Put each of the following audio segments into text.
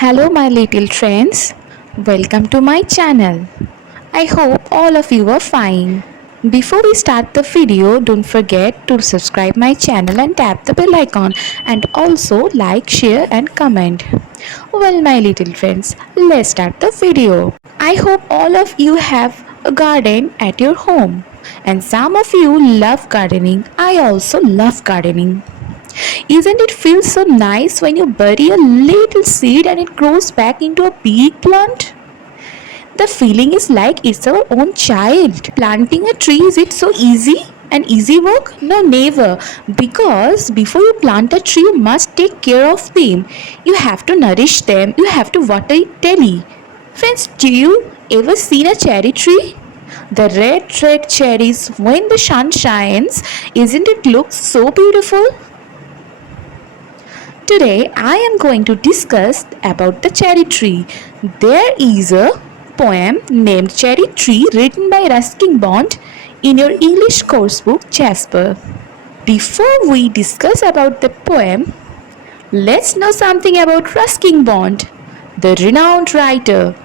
Hello, my little friends. Welcome to my channel. I hope all of you are fine. Before we start the video, don't forget to subscribe my channel and tap the bell icon, and also like, share and comment. Well, my little friends, let's start the video. I hope all of you have a garden at your home, and some of you love gardening. I also love gardening. Isn't it feel so nice when you bury a little seed and it grows back into a big plant? The feeling is like it's our own child. Planting a tree, is it so easy? An easy work? No, never. Because before you plant a tree, you must take care of them. You have to nourish them. You have to water it daily. Friends, do you ever seen a cherry tree? The red cherries when the sun shines, isn't it look so beautiful? Today I am going to discuss about the cherry tree. There is a poem named Cherry Tree written by Ruskin Bond in your English course book Jasper. Before we discuss about the poem, let's know something about Ruskin Bond, the renowned writer.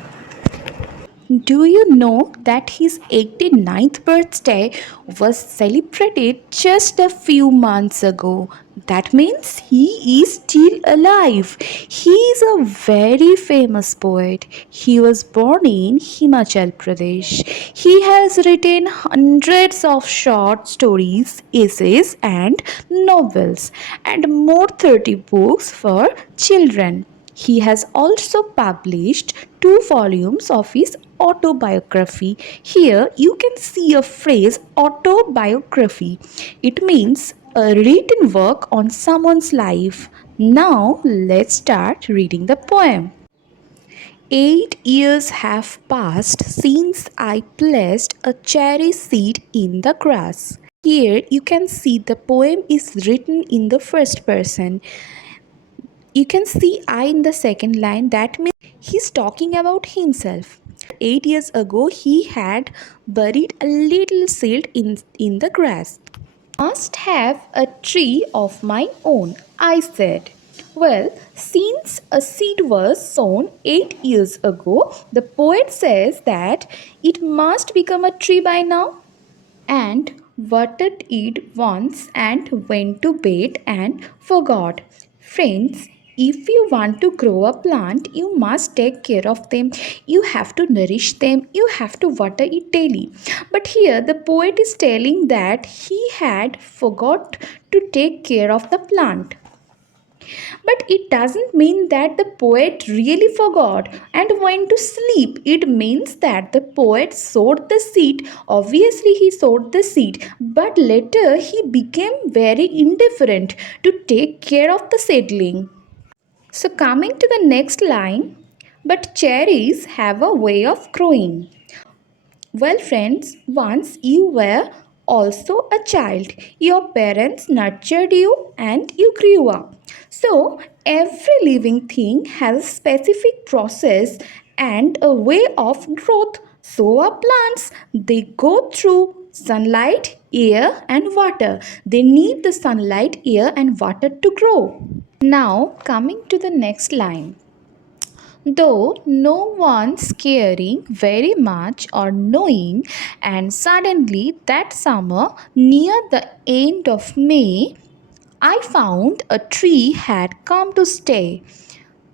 Do you know that his 89th birthday was celebrated just a few months ago? That means he is still alive. He is a very famous poet. He was born in Himachal Pradesh. He has written hundreds of short stories, essays, and novels, and more 30 books for children. He has also published 2 volumes of his autobiography. Here you can see a phrase autobiography. It means a written work on someone's life. Now let's start reading the poem. 8 years have passed since I placed a cherry seed in the grass. Here you can see the poem is written in the first person. You can see I in the second line. That means he's talking about himself. 8 years ago, he had buried a little seed in the grass. Must have a tree of my own, I said. Well, since a seed was sown 8 years ago, the poet says that it must become a tree by now, and watered it once and went to bed and forgot. Friends, if you want to grow a plant, you must take care of them. You have to nourish them. You have to water it daily. But here the poet is telling that he had forgot to take care of the plant. But it doesn't mean that the poet really forgot and went to sleep. It means that the poet sowed the seed. Obviously, he sowed the seed, but later he became very indifferent to take care of the seedling. So, coming to the next line, but cherries have a way of growing. Well, friends, once you were also a child. Your parents nurtured you and you grew up. So, every living thing has a specific process and a way of growth. So are plants. They go through sunlight, air, and water. They need the sunlight, air, and water to grow. Now, coming to the next line. Though no one's caring very much or knowing, and suddenly that summer, near the end of May, I found a tree had come to stay.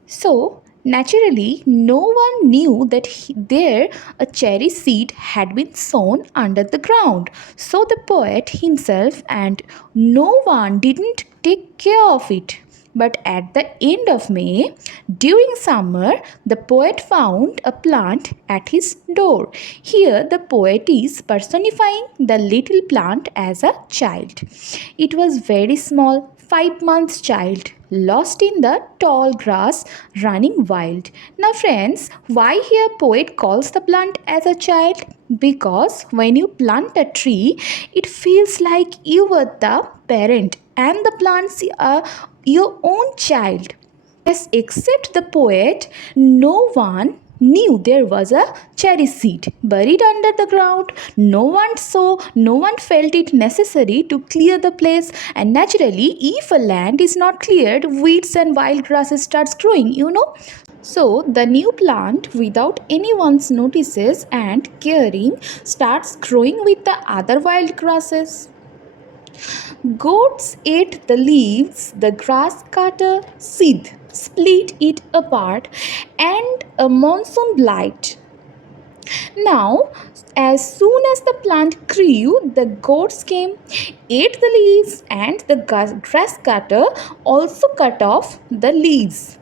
So, naturally, no one knew that there a cherry seed had been sown under the ground. So, the poet himself and no one didn't take care of it. But at the end of May, during summer, the poet found a plant at his door. Here, the poet is personifying the little plant as a child. It was very small, 5 months child, lost in the tall grass, running wild. Now friends, why here poet calls the plant as a child? Because when you plant a tree, it feels like you were the parent and the plants are your own child. Yes, except the poet, no one knew there was a cherry seed buried under the ground. No one saw, no one felt it necessary to clear the place. And naturally, if a land is not cleared, weeds and wild grasses starts growing, So the new plant, without anyone's notices and caring, starts growing with the other wild grasses. Goats ate the leaves, the grass cutter seed, split it apart, and a monsoon blight. Now, as soon as the plant grew, the goats came, ate the leaves, and the grass cutter also cut off the leaves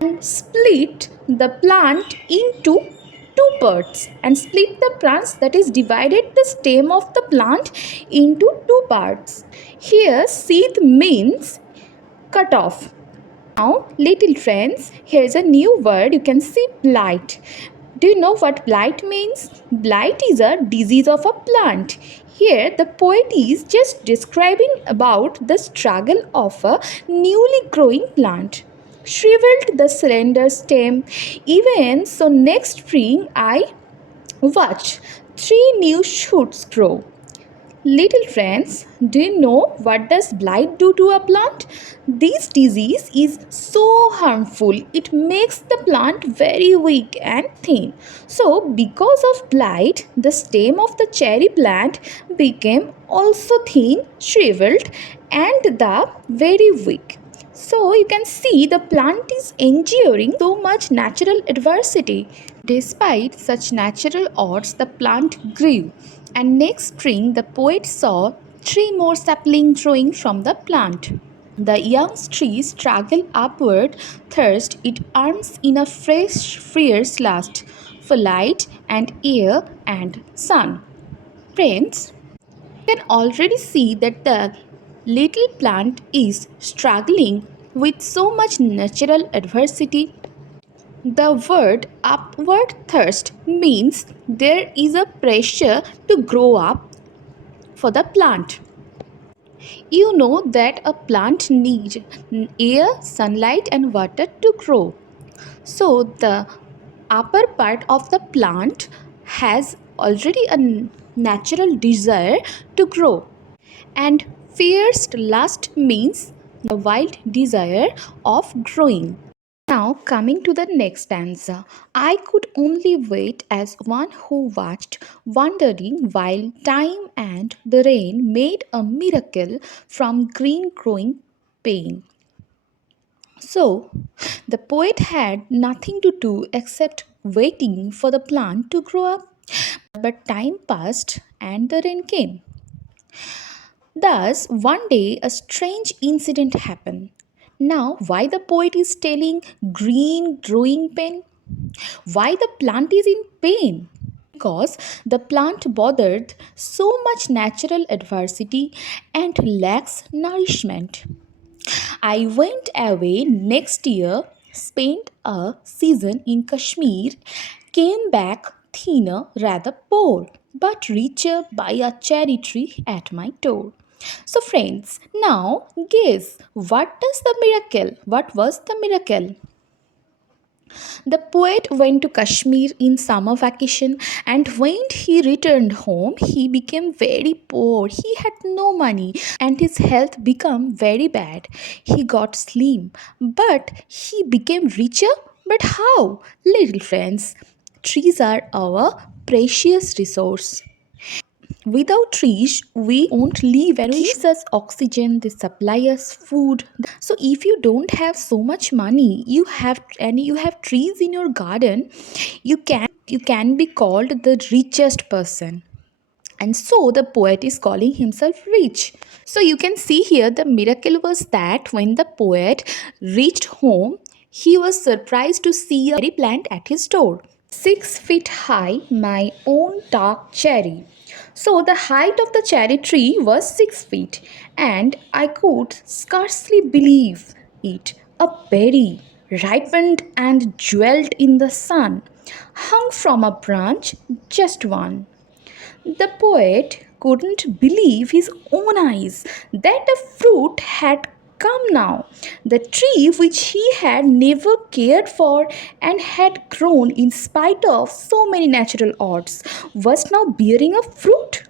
and split the plant into two parts and split the plants, that is divided the stem of the plant into two parts. Here seed means cut off. Now, little friends, here's a new word. You can see blight. Do you know what blight means? Blight is a disease of a plant. Here, the poet is just describing about the struggle of a newly growing plant. Shriveled the slender stem. Even so, next spring I watch three new shoots grow. Little friends, do you know what does blight do to a plant? This disease is so harmful. It makes the plant very weak and thin. So, because of blight, the stem of the cherry plant became also thin, shriveled, and the very weak. So, you can see the plant is enduring so much natural adversity. Despite such natural odds, the plant grew, and next spring the poet saw three more saplings growing from the plant. The young tree struggled upward, thirst its arms in a fresh, fierce lust for light and air and sun. Friends, you can already see that the little plant is struggling with so much natural adversity. The word upward thirst means there is a pressure to grow up for the plant. You know that a plant needs air, sunlight, and water to grow. So, the upper part of the plant has already a natural desire to grow, and fierce lust means the wild desire of growing. Now, coming to the next stanza, I could only wait as one who watched, wondering while time and the rain made a miracle from green growing pain. So, the poet had nothing to do except waiting for the plant to grow up. But time passed and the rain came. Thus, one day a strange incident happened. Now, why the poet is telling green growing pain? Why the plant is in pain? Because the plant bothered so much natural adversity and lacks nourishment. I went away next year, spent a season in Kashmir, came back thinner, rather poor, but richer by a cherry tree at my door. So, friends, now guess what does the miracle? What was the miracle? The poet went to Kashmir in summer vacation, and when he returned home, he became very poor. He had no money and his health became very bad. He got slim, but he became richer. But how? Little friends, trees are our precious resource. Without trees, we won't live, and gives us oxygen, they supply us food. So if you don't have so much money, you have trees in your garden, you can be called the richest person. And so the poet is calling himself rich. So you can see here the miracle was that when the poet reached home, he was surprised to see a cherry plant at his door. 6 feet high, my own dark cherry. So the height of the cherry tree was 6 feet, and I could scarcely believe it. A berry, ripened and jeweled in the sun, hung from a branch, just one. The poet couldn't believe his own eyes that a fruit had come now. The tree which he had never cared for and had grown in spite of so many natural odds was now bearing a fruit.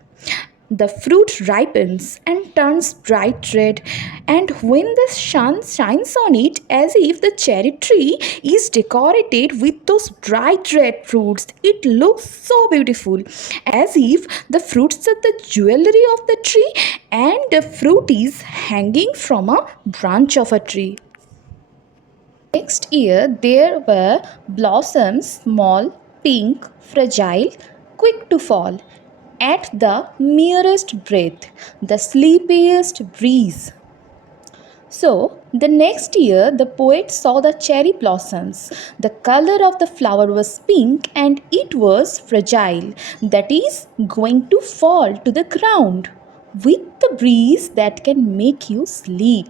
The fruit ripens and turns bright red, and when the sun shines on it, as if the cherry tree is decorated with those bright red fruits, it looks so beautiful, as if the fruits are the jewelry of the tree and the fruit is hanging from a branch of a tree. Next year, there were blossoms, small, pink, fragile, quick to fall. At the merest breath, the sleepiest breeze. So, the next year, the poet saw the cherry blossoms. The color of the flower was pink and it was fragile, that is, going to fall to the ground with the breeze that can make you sleep.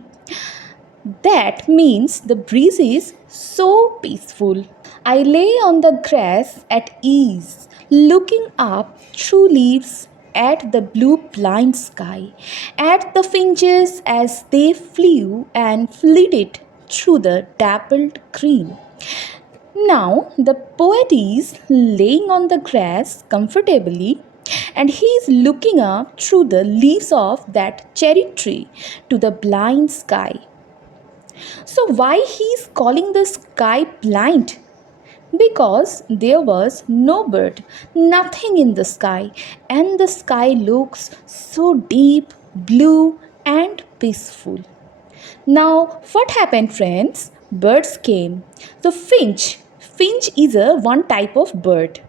That means the breeze is so peaceful. I lay on the grass at ease, looking up through leaves at the blue blind sky, at the finches as they flew and flitted through the dappled green. Now the poet is laying on the grass comfortably and he is looking up through the leaves of that cherry tree to the blind sky. So, why he is calling the sky blind? Because there was no bird, nothing in the sky, and the sky looks so deep, blue, and peaceful. Now, what happened, friends? Birds came. So, finch is a one type of bird.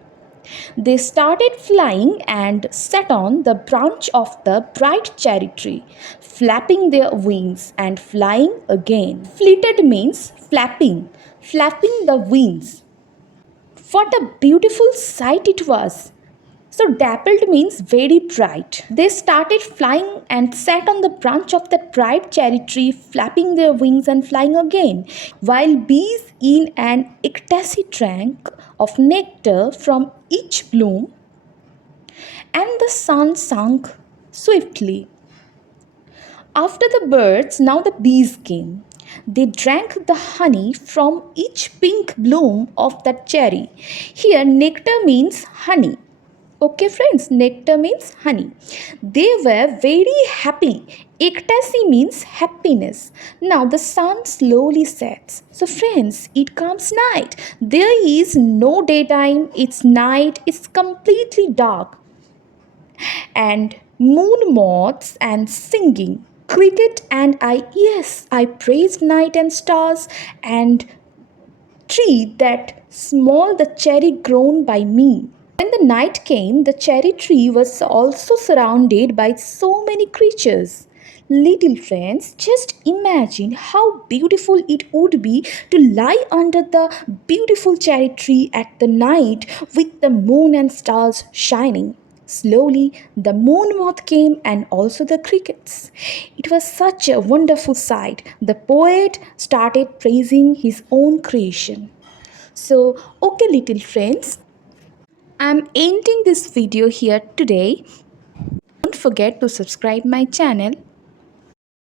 They started flying and sat on the branch of the bright cherry tree, flapping their wings and flying again. Flitted means flapping the wings. What a beautiful sight it was! So, dappled means very bright. They started flying and sat on the branch of the bright cherry tree, flapping their wings and flying again, while bees in an ecstasy drank of nectar from each bloom, and the sun sank swiftly. After the birds, now the bees came. They drank the honey from each pink bloom of that cherry. Here, nectar means honey. Okay, friends, nectar means honey. They were very happy. Ecstasy means happiness. Now the sun slowly sets. So, friends, it comes night. There is no daytime, it's night, it's completely dark. And moon moths and singing. Cricket and I, yes, I praised night and stars and tree that small the cherry grown by me. When the night came, the cherry tree was also surrounded by so many creatures. Little friends, just imagine how beautiful it would be to lie under the beautiful cherry tree at the night with the moon and stars shining. Slowly, the moon moth came and also the crickets. It was such a wonderful sight. The poet started praising his own creation. So, okay, little friends, I'm ending this video here today. Don't forget to subscribe my channel